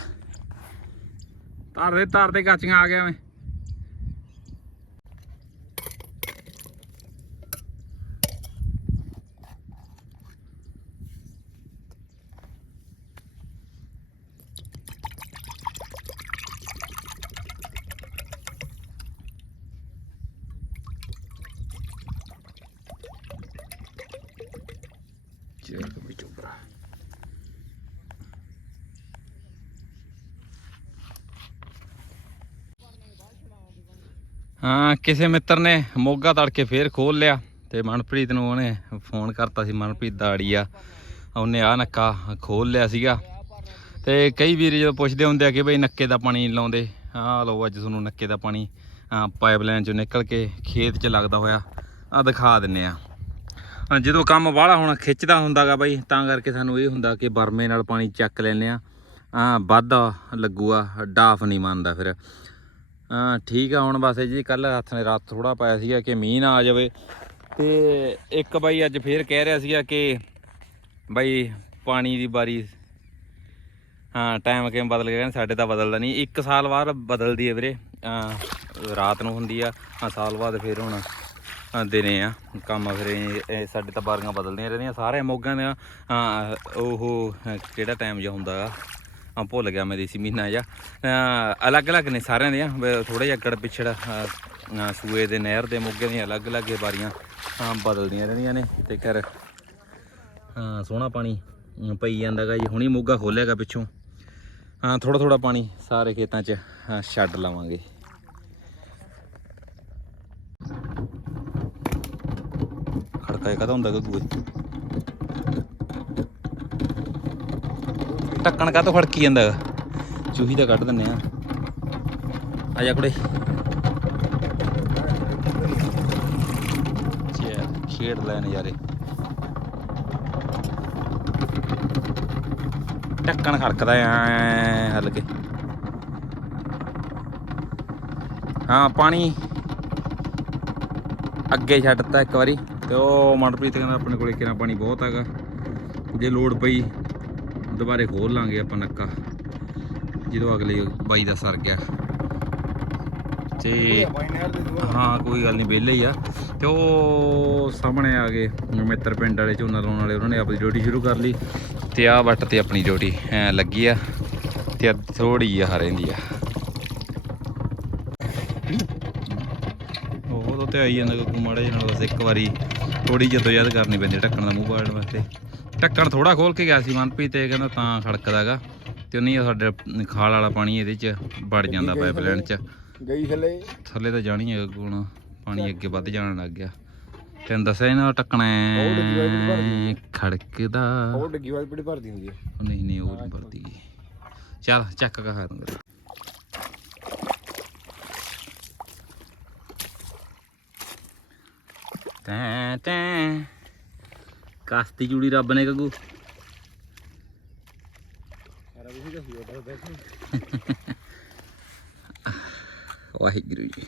ਧਰ ਦੇ ਧਰ ਤੇ ਗਾਚੀਆਂ ਆ ਗਿਆ ਮੈਂ। ਹਾਂ ਕਿਸੇ ਮਿੱਤਰ ਨੇ ਮੋਗਾ ਤੜਕੇ ਫੇਰ ਖੋਲ ਲਿਆ ਤੇ ਮਨਪ੍ਰੀਤ ਨੂੰ ਉਹਨੇ ਫੋਨ ਕਰਤਾ ਸੀ ਮਨਪ੍ਰੀਤ ਦਾੜੀ ਆ। ਉਹਨੇ ਆ ਨੱਕਾ ਖੋਲ ਲਿਆ ਸੀਗਾ। ਤੇ ਕਈ ਵੀਰ ਜਦੋਂ ਪੁੱਛਦੇ ਹੁੰਦੇ ਆ ਕਿ ਬਈ ਨੱਕੇ ਦਾ ਪਾਣੀ ਲਾਉਂਦੇ ਆਹ ਲਓ ਅੱਜ ਤੁਹਾਨੂੰ ਨੱਕੇ ਦਾ ਪਾਣੀ ਪਾਈਪਲਾਈਨ ਚੋਂ ਨਿਕਲ ਕੇ ਖੇਤ 'ਚ ਲੱਗਦਾ ਹੋਇਆ ਆ ਦਿਖਾ ਦਿੰਨੇ ਆ। ਹਾਂ, ਜਦੋਂ ਕੰਮ ਬਾਹਲਾ ਹੁਣ ਖਿੱਚਦਾ ਹੁੰਦਾਗਾ ਬਾਈ ਤਾਂ ਕਰਕੇ ਸਾਨੂੰ ਇਹ ਹੁੰਦਾ ਕਿ ਬਰਮੇ ਨਾਲ ਪਾਣੀ ਚੱਕ ਲੈਨੇ ਆ। ਆ ਵੱਧ ਲੱਗੂਗਾ ਡਾਫ ਨਹੀਂ ਮੰਨਦਾ ਫਿਰ। ਠੀਕ ਆ, ਹੁਣ ਬਸ ਜੀ ਕੱਲ ਹੱਥ ਨੇ ਰਾਤ ਥੋੜਾ ਪਾਇਆ ਸੀਗਾ ਕਿ ਮੀਂਹ ਨਾ ਆ ਜਾਵੇ। ਤੇ ਇੱਕ ਬਾਈ ਅੱਜ ਫੇਰ ਕਹਿ ਰਿਹਾ ਸੀਗਾ ਕਿ ਬਾਈ ਪਾਣੀ ਦੀ ਬਾਰੀ ਹਾਂ ਟਾਈਮ ਕਿਵੇਂ ਬਦਲ ਗਿਆ ਸਾਡੇ ਤਾਂ ਬਦਲਦਾ ਨਹੀਂ। ਇੱਕ ਸਾਲ ਬਾਅਦ ਬਦਲਦੀ ਹੈ ਵੀਰੇ। ਰਾਤ ਨੂੰ ਹੁੰਦੀ ਆ ਆ ਸਾਲ ਬਾਅਦ ਫਿਰ ਹੁਣ ਅਹ ਦਿਨੇ ਆ, ਕੰਮ ਫਿਰ ਸਾਡੇ ਤਾਂ ਬਾਰੀਆਂ ਬਦਲਦੀਆਂ ਰਹਿੰਦੀਆਂ, ਸਾਰੇ ਮੋਗਾਂ ਦੇ ਉਹ, ਕਿਹੜਾ ਟਾਈਮ ਜਿਹਾ ਹੁੰਦਾ ਆ ਭੁੱਲ ਗਿਆ ਮੈਂ ਦੇਸੀ ਮਹੀਨਾ ਜਿਹਾ। ਅਲੱਗ-ਅਲੱਗ ਨੇ ਸਾਰਿਆਂ ਦੀਆਂ। ਥੋੜਾ ਜਿਹਾ ਅੱਗੜ ਪਿਛੜ ਸੂਏ ਦੇ ਨਹਿਰ ਦੇ ਮੋਗੇ ਦੀਆਂ ਅਲੱਗ-ਅਲੱਗ ਵਾਰੀਆਂ ਬਦਲਦੀਆਂ ਰਹਿੰਦੀਆਂ ਨੇ। ਤੇ ਕਰ ਹਾਂ ਸੋਹਣਾ ਪਾਣੀ ਅਮ, ਪਈ ਜਾਂਦਾਗਾ ਜੀ। ਹੁਣੀ ਮੋਗਾ ਖੋਲਿਆਗਾ ਪਿੱਛੋਂ। ਹਾਂ ਥੋੜਾ ਥੋੜਾ ਪਾਣੀ ਸਾਰੇ ਖੇਤਾਂ 'ਚ ਛੱਡ ਲਵਾਂਗੇ। ਖੜਕਾ ਕਦਾ ਹੁੰਦਾ ਗੱਗੂਏ ਟੱਕਣ ਕਾ ਤੋਂ ਫੜਕੀ ਜਾਂਦਾ ਗਾ? ਚੂਹੀ ਤਾਂ ਕੱਢ ਦਿੰਨੇ ਆ। ਆ ਜਾ ਕੁੜੇ। ਚੇ ਖੇਡ ਲੈ ਨਜ਼ਾਰੇ। ਢੱਕਣ ਖੜਕਦਾ ਐ ਹੱਲ ਕੇ ਹਾਂ, ਪਾਣੀ। ਅੱਗੇ ਛੱਡਤਾ ਇੱਕ ਵਾਰੀ। ਤੇ ਉਹ ਮਨਪ੍ਰੀਤ ਕਹਿੰਦਾ ਆਪਣੇ ਕੋਲੇ ਕਿੰਨਾ ਪਾਣੀ ਬਹੁਤ ਹੈਗਾ। ਜੇ ਲੋੜ ਪਈ ਦੁਬਾਰੇ ਖੋਲ ਲਾਂਗੇ ਆਪਾਂ ਨੱਕਾ, ਜਦੋਂ ਅਗਲੇ ਬਾਈ ਦਾ ਸਰ ਗਿਆ। ਤੇ ਹਾਂ, ਕੋਈ ਗੱਲ ਨਹੀਂ ਵਿਹਲੇ ਹੀ ਆ। ਤੇ ਉਹ ਸਾਹਮਣੇ ਆ ਗਏ, ਮਿੱਤਰ ਪਿੰਡ ਵਾਲੇ, ਝੋਨਾ ਲਾਉਣ ਵਾਲੇ, ਉਹਨਾਂ ਨੇ ਆਪਣੀ ਡਿਊਟੀ ਸ਼ੁਰੂ ਕਰ ਲਈ। ਤੇ ਆ ਵੱਟ ਤੇ ਆਪਣੀ ਡਿਊਟੀ, ਐ ਲੱਗੀ ਆ। ਤੇ ਥੋੜੀ ਆ ਰਹਿੰਦੀ ਆ। ਉਹ ਤਾਂ ਤੇ ਆਈ ਜਾਂਦਾ, ਕੋਈ ਮਾੜਾ ਜਿਹਾ ਨਾਲ ਬਸ ਇੱਕ ਵਾਰੀ ਥੋੜੀ ਜਦੋਂ ਯਾਦ ਕਰਨੀ ਪੈਂਦੀ ਢੱਕਣ ਦਾ ਮੂੰਹ ਪਾੜਨ ਵਾਸਤੇ। ਢੱਕਣ ਥੋੜਾ ਖੋਲ ਕੇ ਗਿਆ ਸੀ ਮਨਪ੍ਰੀਤ ਤੇ ਕਹਿੰਦਾ ਤਾਂ ਖੜਕਦਾਗਾ। ਤੇ ਉਹਨੇ ਸਾਡੇ ਖਾਲ ਵਾਲਾ ਪਾਣੀ ਇਹਦੇ ਚ ਵੜ ਜਾਂਦਾ ਪਾਈਪਲਾਈਨ ਚ। ਗਈ ਥੱਲੇ। ਥੱਲੇ ਤਾਂ ਜਾਣੀ ਹੈ ਗੁਣ ਪਾਣੀ ਅੱਗੇ ਵੱਧ ਜਾਣ ਲੱਗ ਗਿਆ। ਤੈਨੂੰ ਦੱਸਿਆ ਇਹਨਾਂ ਟੱਕਣਾ ਭਰਦੀ ਖੜਕਦਾ। ਉਹ ਡੱਗੀ ਵਾਲੀ ਬੜੀ ਭਰਦੀ ਹੁੰਦੀ ਹੈ ਨਹੀਂ ਨਹੀਂ ਉਹ ਨਹੀਂ ਗਈ ਚੱਲ ਚੱਕ ਕਾ ਦੂੰਗਾ ਤੈਂ ਤੈਂ। ਕਾਸਤੀ ਜੁੜੀ ਰੱਬ ਨੇ ਗੱਗੂ। ਵਾਹਿਗੁਰੂ ਜੀ।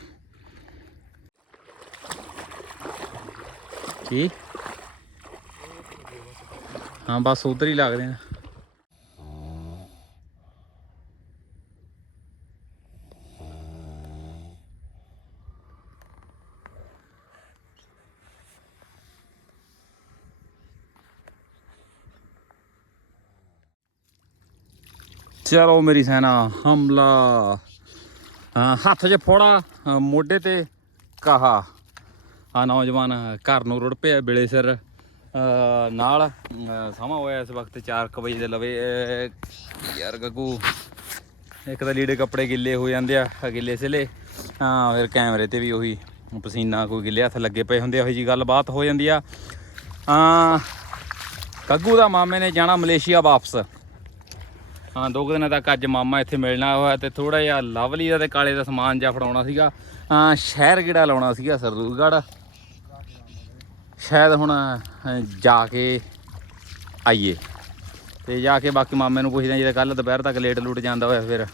ਕੀ? ਹਾਂ ਬਸ ਉਧਰ ਹੀ ਲੱਗਦੇ ਆ। ਚਲੋ ਮੇਰੀ ਸੈਨਾ, ਹਮਲਾ। ਹੱਥ 'ਚ ਫੋੜਾ ਮੋਢੇ ਤੇ ਕਹਾ। ਆ ਨੌਜਵਾਨ ਘਰ ਨੂੰ ਰੁੜ ਪਿਆ ਬਿਲੇ ਸਿਰ। ਨਾਲ ਸਮਾਂ ਹੋਇਆ ਇਸ ਵਕਤ 4:00 ਵਜੇ ਦੇ ਲਵੇ। ਯਾਰ ਗੱਗੂ, ਇੱਕ ਤਾਂ ਲੀੜੇ ਕੱਪੜੇ ਗਿੱਲੇ ਹੋ ਜਾਂਦੇ ਆ, ਗਿੱਲੇ ਸਿਲੇ। ਹਾਂ, ਫਿਰ ਕੈਮਰੇ ਤੇ ਵੀ ਉਹੀ ਪਸੀਨਾ ਕੋਈ ਗਿੱਲੇ ਹੱਥ ਲੱਗੇ ਪਏ ਹੁੰਦੇ ਆ, ਉਹੀ ਜੀ ਗੱਲਬਾਤ ਹੋ ਜਾਂਦੀ ਆ। ਆ ਗੱਗੂ ਦਾ ਮਾਮੇ ਨੇ ਜਾਣਾ ਮਲੇਸ਼ੀਆ ਵਾਪਸ। ਹਾਂ, ਦੋ ਕੁ ਦਿਨਾਂ ਤੱਕ ਅੱਜ ਮਾਮਾ ਇੱਥੇ ਮਿਲਣਾ ਹੋਇਆ ਤੇ ਥੋੜਾ ਜਿਹਾ ਲਵਲੀ ਦਾ ਤੇ ਕਾਲੇ ਦਾ ਸਮਾਨ ਜਿਹਾ ਫੜਾਉਣਾ ਸੀਗਾ। ਹਾਂ, ਸ਼ਹਿਰ ਕਿਹੜਾ ਲਾਉਣਾ ਸੀਗਾ, ਸਰਦੂਲਗੜ੍ਹ? ਸ਼ਾਇਦ ਹੁਣ ਜਾ ਕੇ ਆਈਏ। ਤੇ ਜਾ ਕੇ ਬਾਕੀ ਮਾਮੇ ਨੂੰ ਪੁੱਛਦੇ ਜੇ ਕੱਲ ਦੁਪਹਿਰ ਤੱਕ ਲੇਟ ਲੂਟ ਜਾਂਦਾ ਹੋਇਆ ਫਿਰ।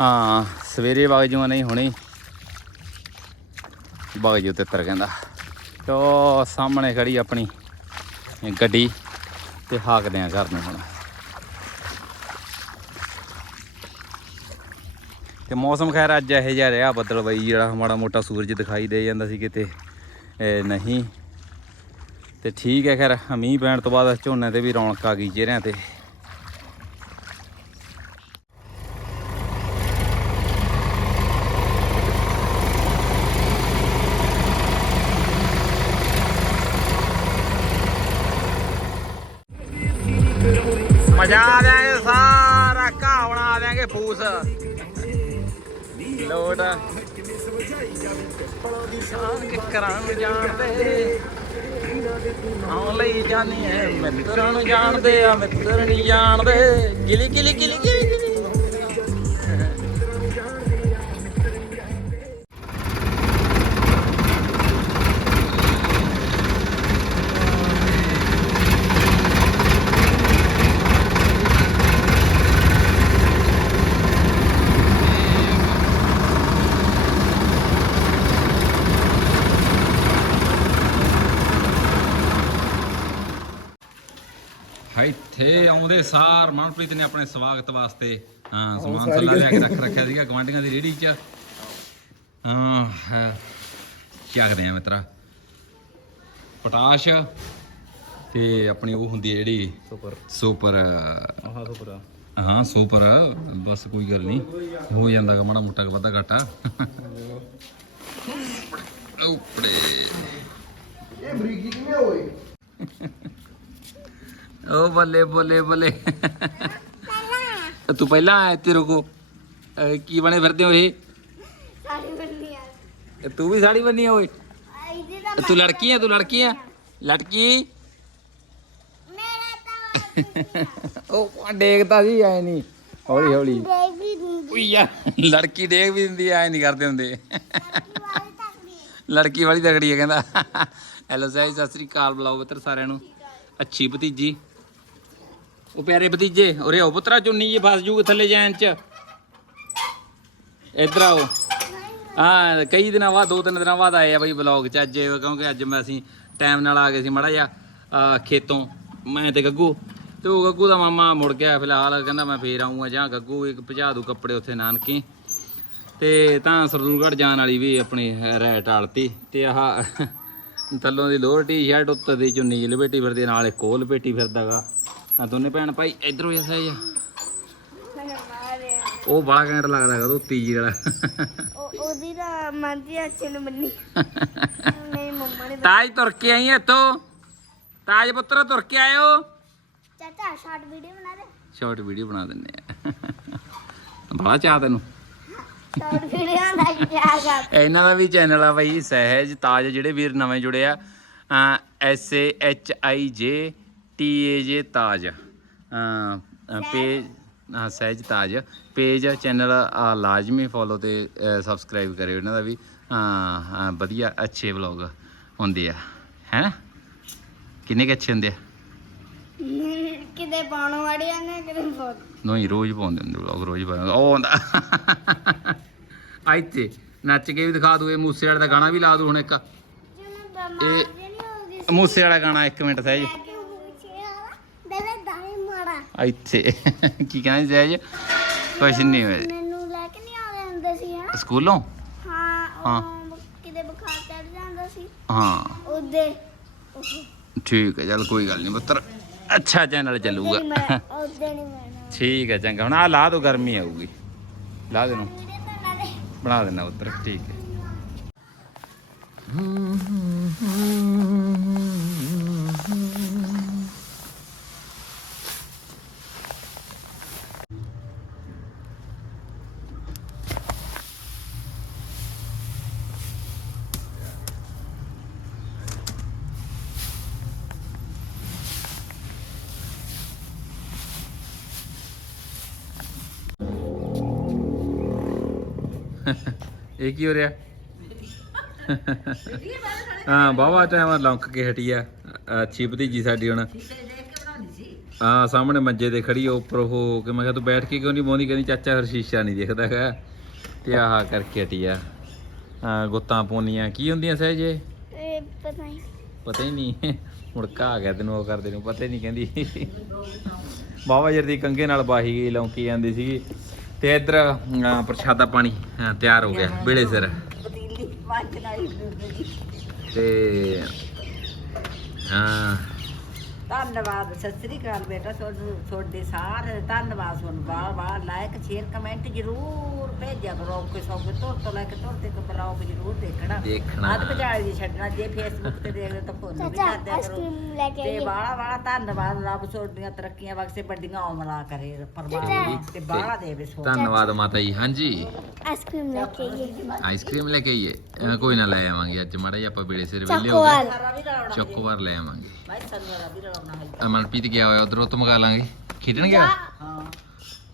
ਹਾਂ, ਸਵੇਰੇ ਵਗ ਜੂਆ ਨਹੀਂ ਹੁਣੇ। ਵਗ ਜੂ ਤਿੱਤਰ ਕਹਿੰਦਾ। ਤੋ ਸਾਹਮਣੇ ਖੜੀ ਆਪਣੀ ਗੱਡੀ ਤੇ ਹਾਕਦੇ ਆ ਘਰ ਨੂੰ ਹੁਣ। ਤੇ ਮੌਸਮ ਖੈਰ ਅੱਜ ਇਹੋ ਜਿਹਾ ਰਿਹਾ, ਬੱਦਲ ਬਈ ਜਿਹੜਾ ਮਾੜਾ ਮੋਟਾ ਸੂਰਜ ਦਿਖਾਈ ਦੇ ਜਾਂਦਾ ਸੀ ਕਿਤੇ। ਨਹੀਂ। ਤੇ ਠੀਕ ਹੈ ਖੈਰ ਮੀਂਹ ਪੈਣ ਤੋਂ ਬਾਅਦ ਝੋਨੇ ਤੇ ਵੀ ਰੌਣਕ ਆ ਗਈ ਚਿਹਰਿਆਂ ਤੇ। ਮਿੱਤਰਾਂ ਨੂੰ ਜਾਣਦੇ ਆ ਮਿੱਤਰ ਨਹੀਂ ਜਾਣਦੇ। ਗਿਲੀ ਗਿਲੀ ਗਿਲੀ ਆਉਂਦੇ ਸਾਰ ਮਨਪ੍ਰੀਤ ਨੇ ਆਪਣੇ ਸਵਾਗਤ ਵਾਸਤੇ ਹਾਂ ਸਮਾਨ ਸਾਰਾ ਲਿਆ ਕੇ ਰੱਖ ਰੱਖਿਆ ਸੀਗਾ ਗਵਾਂਢੀਆਂ ਦੀ ਰੇੜੀ 'ਚ। ਹਾਂ। ਕੀ ਕਰਦੇ ਆ ਮਿੱਤਰਾ? ਪਟਾਸ਼ ਤੇ ਆਪਣੀ ਉਹ ਹੁੰਦੀ ਹੈ ਜਿਹੜੀ ਸੁਪਰ। ਸੁਪਰ। ਆਹ ਤੋਂ ਪਰਾ ਹਾਂ ਸੁਪਰ ਬਸ ਕੋਈ ਗੱਲ ਨਹੀਂ। ਹੋ ਜਾਂਦਾ ਗਾ ਮਾੜਾ ਮੋਟਾ ਵਾਧਾ ਘਾਟਾ। ਉਪੜੇ। ਇਹ ਬਰੀਕੀ ਕਿਵੇਂ ਹੋਏ ਓ ਬੱਲੇ ਬੱਲੇ ਬੱਲੇ। ਤੂੰ ਪਹਿਲਾਂ ਆਇਆ ਤੇਰੇ ਕੋ ਅਹ ਕੀ ਬਣੇ ਫਿਰਦੇ ਹੋ ਇਹ? ਸਾਰੀ ਬੰਦੀ ਆ ਇਹ ਤੂੰ ਵੀ ਸਾੜੀ ਬੰਨੀ ਆ, ਓਏ। ਇਹਦੇ ਦਾ ਤੂੰ ਲੜਕੀ ਆ, ਤੂੰ ਲੜਕੀ ਆ? ਲੜਕੀ? ਮੇਰਾ ਤਾਂ ਉਹ ਡੇਗਦਾ ਸੀ, ਐ ਨਹੀਂ। ਹੌਲੀ ਹੌਲੀ। ਬੇਬੀ ਦੀ ਉਈਆ ਲੜਕੀ ਡੇਗ ਵੀ ਦਿੰਦੀ ਐ ਨਹੀਂ ਕਰਦੇ ਹੁੰਦੇ। ਵਾਲੀ ਤੱਕਦੀ ਲੜਕੀ ਵਾਲੀ ਤਗੜੀ ਹੈ ਕਹਿੰਦਾ। ਹੈਲੋ, ਸਾਈ, ਸਤਿ ਸ੍ਰੀ ਅਕਾਲ, ਬੁਲਾਓ ਪੁੱਤਰ ਸਾਰਿਆਂ ਨੂੰ। ਅੱਛੀ ਭਤੀਜੀ। ਉਹ ਪਿਆਰੇ ਭਤੀਜੇ, ਉਰੇ ਆਓ ਪੁੱਤਰਾ, ਚੁੰਨੀ ਜੀ ਫਸ ਜੂਗੇ ਥੱਲੇ ਜੈਨ ਚ। ਇੱਧਰ ਆਓ। ਹਾਂ, ਕਈ ਦਿਨਾਂ ਬਾਅਦ, ਦੋ ਤਿੰਨ ਦਿਨਾਂ ਬਾਅਦ ਆਏ ਆ ਬਈ ਵਲੌਗ ਚ ਅੱਜ, ਕਿਉਂਕਿ ਅੱਜ ਮੈਂ ਅਸੀਂ ਟਾਈਮ ਨਾਲ ਆ ਗਏ ਸੀ ਮੜਾ ਜਾ ਖੇਤੋਂ। ਮੈਂ ਤੇ ਗੱਗੂ। ਤੇ ਉਹ ਗੱਗੂ ਦਾ ਮਾਮਾ ਮੁੜ ਗਿਆ ਫਿਲਹਾਲ, ਕਹਿੰਦਾ ਮੈਂ ਫੇਰ ਆਉਂਗਾ ਜਾਂ ਗੱਗੂ ਇੱਕ ਭਜਾ ਦੂ ਕੱਪੜੇ ਉੱਥੇ ਨਾਨਕੀ। ਤੇ ਤਾਂ ਸਰਦੂਲਗੜ੍ਹ ਜਾਣ ਵਾਲੀ ਵੀ ਆਪਣੀ ਰੈਟ ਆਲਤੀ ਤੇ ਆਹ, ਥੱਲੋਂ ਦੀ ਲੋਅਰ ਟੀ-ਸ਼ਰਟ, ਉੱਤੇ ਦੀ ਚੁੰਨੀ ਲਪੇਟੀ ਫਿਰਦੀ, ਨਾਲ ਇੱਕ ਉਹ ਲਪੇਟੀ ਫਿਰਦਾਗਾ ਆ ਦੋਨੇ ਭੈਣ ਭਾਈ ਇਧਰੋਂ ਹੀ ਆ ਮਾਰਿਆ ਉਹ ਬੜਾ ਘੈਂਟ ਲੱਗਦਾ ਗਾ ਧੋਤੀ ਜੀ ਵਾਲਾ। ਉਹ ਉਹਦੀ ਤਾਂ ਮੰਦੀ ਅੱਛੇ ਨੂੰ ਬੰਨੀ ਮੇਰੀ ਮੰਮਾ ਨੇ ਤਾਜ ਤੁਰ ਕੇ ਆਈ ਇੱਥੋਂ। ਤਾਜ ਪੁੱਤਰ ਤੁਰ ਕੇ ਆਇਓ। ਚਾਚਾ ਸ਼ਾਰਟ ਵੀਡੀਓ ਬਣਾ ਦੇ। ਸ਼ਾਰਟ ਵੀਡੀਓ ਬਣਾ ਦਿੰਨੇ ਆ। ਬੜਾ ਚਾਹ ਤੈਨੂੰ। ਸ਼ਾਰਟ ਵੀਡੀਓ ਦਾ ਕਰ ਇਹਨਾਂ ਦਾ ਵੀ ਚੈਨਲ ਆ ਬਾਈ ਸਹਿਜ ਤਾਜ ਜਿਹੜੇ ਵੀਰ ਨਵੇਂ ਜੁੜੇ ਆ ਐਸ ਏ ਐਚ ਆਈ ਜੇ ਟੀ ਏ ਜੇ ਤਾਜ। ਪੇਜ ਹਾਂ ਸਹਿਜ ਤਾਜ। ਪੇਜ ਚੈਨਲ ਲਾਜ਼ਮੀ ਫੋਲੋ ਤੇ ਸਬਸਕ੍ਰਾਈਬ ਕਰਿਓ ਇਹਨਾਂ ਦਾ ਵੀ। ਹਾਂ, ਵਧੀਆ ਅੱਛੇ ਵਲੌਗ ਹੁੰਦੇ ਆ। ਹੈ ਕਿੰਨੇ ਕੁ ਅੱਛੇ ਹੁੰਦੇ ਆ? [laughs] ਕਿਤੇ ਪਾਉਣ ਵਾੜੀਆਂ ਨੇ ਕਿਤੇ ਨਹੀਂ ਰੋਜ਼ ਪਾਉਂਦੇ ਹੁੰਦੇ ਵਲੌਗ ਰੋਜ਼ ਪਾਉਂਦੇ ਉਹ ਆਉਂਦਾ ਆਇਤੇ ਨੱਚ ਕੇ ਵੀ ਦਿਖਾ ਦੂ ਇਹ ਮੂਸੇ ਵਾਲੇ ਦਾ ਗਾਣਾ ਵੀ ਲਾ ਦੂ ਹੁਣ ਇੱਕ। ਜਿਵੇਂ ਬਿਮਾਰ ਜਿਹੀ ਨਹੀਂ ਹੋ ਗਈ ਮੂਸੇ ਵਾਲਾ ਗਾਣਾ ਇੱਕ ਮਿੰਟ ਸਹਿਜ ਕਿ ਪੁੱਛਿਆ ਦਲੇ ਦਾਈ ਮਾਰਾ ਇੱਥੇ। ਕੀ ਕਹਿੰਦੇ ਸਹਿਜ? ਕੁਛ ਨਹੀਂ ਹੋਇਆ। ਮੈਨੂੰ ਲੈ ਕੇ ਨਹੀਂ ਆਉਂਦੇ ਹੁੰਦੇ ਸੀ ਹਨਾ ਸਕੂਲੋਂ? ਹਾਂ ਹਾਂ। ਉਹ ਕਿਤੇ ਬੁਖਾਰ ਚੜ ਜਾਂਦਾ ਸੀ। ਹਾਂ। ਉਹਦੇ। ਠੀਕ ਹੈ ਚੱਲ ਕੋਈ ਗੱਲ ਨਹੀਂ ਪੁੱਤਰ। ਅੱਛਾ ਚੈਨਲ ਚੱਲੂਗਾ। ਉਹਦੇ ਨਹੀਂ ਮੈਂ ਠੀਕ ਹੈ ਚੰਗਾ। ਹੁਣ ਆ ਲਾ ਦੋ ਗਰਮੀ ਆਊਗੀ। ਲਾ ਦੇ ਨੂੰ। ਤਾਂ ਬਣਾ ਦੇਣਾ ਪੁੱਤਰ ਠੀਕ ਹੈ। ਇਹ ਕੀ ਹੋ ਰਿਹਾ? ਹਾਂ ਬਾਵਾ ਟਾਈਮ ਲੰਕ ਕੇ ਹਟੀ ਆ। ਅੱਛੀ ਭਤੀਜੀ ਸਾਡੀ ਹੁਣ। ਹਾਂ ਸਾਹਮਣੇ ਮੰਜੇ ਤੇ ਖੜੀ ਆ ਉੱਪਰ ਉਹ ਕਿ ਮੈਂ ਕਿਹਾ ਤੂੰ ਬੈਠ ਕੇ ਕਿਉਂ ਨਹੀਂ ਬੋਂਦੀ? ਕਹਿੰਦੀ ਚਾਚਾ ਹਰ ਸ਼ੀਸ਼ਾ ਨਹੀਂ ਦਿਖਦਾ ਹੈ ਤੇ ਆਹ ਕਰਕੇ ਹਟੀ ਆ। ਹਾਂ ਗੁੱਤਾਂ ਪੋਨੀਆਂ ਕੀ ਹੁੰਦੀਆਂ ਸਹਿਜੇ? ਪਤਾ ਨਹੀਂ। ਪਤਾ ਹੀ ਨਹੀਂ। ਮੁੜਕਾ ਆ ਗਿਆ ਤੈਨੂੰ ਉਹ ਕਰਦੇ ਨੂੰ ਪਤਾ ਹੀ ਨਹੀਂ ਕਹਿੰਦੀ। ਬਾਬਾ ਜਰ ਦੀ ਕੰਗੇ ਨਾਲ ਬਾਹੀ ਗਈ ਲੌਂਕੀ ਜਾਂਦੀ ਸੀ ਤੇ ਇੱਧਰ ਅਹ, ਪ੍ਰਸ਼ਾਦਾ ਪਾਣੀ ਅਹ, ਤਿਆਰ ਹੋ ਗਿਆ ਵੇਲੇ ਸਿਰ। ਤੇ ਹਾਂ। ਧੰਨਵਾਦ ਸਤਿ ਸ੍ਰੀ ਅਕਾਲ ਬੇਟਾ ਤੁਹਾਨੂੰ ਤੁਹਾਡੇ ਸਾਰੇ ਧੰਨਵਾਦ ਤੁਹਾਨੂੰ ਬਾਰ ਬਾਰ ਲਾਇਕ ਸ਼ੇਅਰ ਕਮੈਂਟ ਜ਼ਰੂਰ ਭੇਜਿਆ ਕਰੋ ਕਿ ਸਭ ਤੋਂ ਤੋਂ ਲੈ ਕੇ ਤੋਂ ਤੇ ਬਲੌਗ ਜ਼ਰੂਰ ਦੇਖਣਾ। ਦੇਖਣਾ। ਅੱਧ ਵਿਚਾਲੇ ਦੀ ਛੱਡਣਾ ਜੇ ਫੇਸਬੁੱਕ ਤੇ ਦੇਖਦੇ ਤਾਂ ਫੋਲੋ ਵੀ ਚਾਚਾ ਕਰ ਦਿਆ ਕਰੋ। ਆਈਸਕ੍ਰੀਮ ਲੈ ਕੇ ਤੇ ਆਈਏ। ਬਾਲਾ ਬਾਲਾ ਧੰਨਵਾਦ ਰੱਬ ਤੁਹਾਡੀਆਂ ਤਰੱਕੀਆਂ ਬਖਸ਼ੇ ਵੱਡੀਆਂ ਉਮਰਾਂ ਕਰੇ ਪਰਮਾਤਮਾ ਤੇ ਬਾਲਾ ਦੇਵੇ ਸੋ ਧੰਨਵਾਦ ਮਾਤਾ ਜੀ ਹਾਂਜੀ। ਆਈਸਕ੍ਰੀਮ ਲੈ ਕੇ ਆਈਏ। ਆਈਸਕ੍ਰੀਮ ਲੈ ਕੇ ਆਈਏ। ਅਹ ਕੋਈ ਨਾ ਲੈ ਆਵਾਂਗੇ ਅੱਜ ਮਾੜਾ ਜਿਹਾ ਆਪਾਂ ਵੇਲੇ ਸਿਰ ਵੇਲੇ ਹੋ ਚੋਕੋਵਾਲ ਗਏ ਸਾਰਾ ਵੀ ਰਲਾਉਣਾ ਚੋਕੋਵਾਰ ਲੈ ਆਵਾਂਗੇ। ਭਾਈ ਸਾਨੂੰ ਵੀ ਰਲਾਉਣਾ ਹੈ ਅਹ ਮਨਪ੍ਰੀਤ ਗਿਆ ਹੋਇਆ ਉਧਰੋਂ ਤੋਂ ਮੰਗਾ ਲਾਂਗੇ। ਖੇਡਣ ਗਿਆ? ਹਾਂ।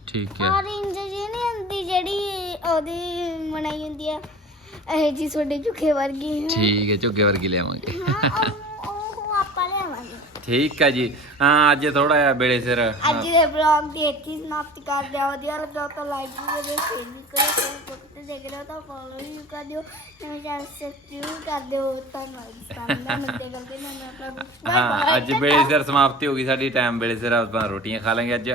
ਠੀਕ ਹੈ। ਔਰੇਂਜ ਜੀ ਹੁੰਦੀ ਜਿਹੜੀ ਉਹਦੀ ਬਣਾਈ ਹੁੰਦੀ ਆ ਇਹ ਜੀ ਤੁਹਾਡੇ ਝੁਕੇ ਵਰਗੀ। ਠੀਕ ਹੈ ਝੁੱਗੇ ਵਰਗੀ ਲਿਆਵਾਂਗੇ। ਹਾਂ ਉਹ ਉਹ ਆਪਾਂ ਲਿਆਵਾਂਗੇ। ਠੀਕ ਹੈ ਜੀ। ਹਾਂ ਅੱਜ ਥੋੜਾ ਜਿਹਾ ਵੇਲੇ ਸਿਰ। ਅੱਜ ਦੇ ਬਲੌਗ ਦੀ ਇੱਥੇ ਹੀ ਸਮਾਪਤੀ ਕਰਦੇ ਆ ਵਧੀਆ ਲੱਗਾ ਤਾਂ ਲਾਈਕ ਵੀ ਕਰੋ ਸ਼ੇਅਰ ਵੀ ਕਰੋ ਫੇਸਬੁੱਕ ਤੇ ਦੇਖ ਰਹੇ ਹੋ ਤਾਂ ਫੋਲੋ ਵੀ ਕਰ ਦਿਓ। ਨਵੇਂ ਚੈਨਲ ਸਬਸਕ੍ਰਾਈਬ ਕਰ ਦਿਓ। ਧੰਨਵਾਦ ਸਾਰਿਆਂ ਦਾ। ਮਿਲਦੇ ਕਰਦੇ ਨਵੇਂ ਆਪਣਾ ਹਾਂ ਅੱਜ ਵੇਲੇ ਸਿਰ ਸਮਾਪਤੀ ਹੋ ਗਈ ਸਾਡੀ। ਟਾਈਮ ਵੇਲੇ ਸਿਰ ਆਪਾਂ ਰੋਟੀਆਂ ਖਾ ਲਾਂਗੇ ਅੱਜ।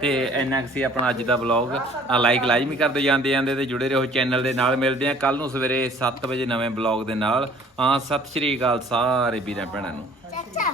ਤੇ ਇੰਨਾ ਕੁ ਸੀ ਆਪਣਾ ਅੱਜ ਦਾ ਵਲੌਗ ਆ ਲਾਈਕ ਲਾਜ਼ਮੀ ਕਰਦੇ ਜਾਂਦੇ ਜਾਂਦੇ ਤੇ ਜੁੜੇ ਰਹੋ ਚੈਨਲ ਦੇ ਨਾਲ। ਮਿਲਦੇ ਆ ਕੱਲ ਨੂੰ ਸਵੇਰੇ 7 ਵਜੇ ਨਵੇਂ ਵਲੌਗ ਦੇ ਨਾਲ। ਹਾਂ ਸਤਿ ਸ਼੍ਰੀ ਅਕਾਲ ਸਾਰੇ ਵੀਰਾਂ ਭੈਣਾਂ ਨੂੰ। ਚਾਚਾ।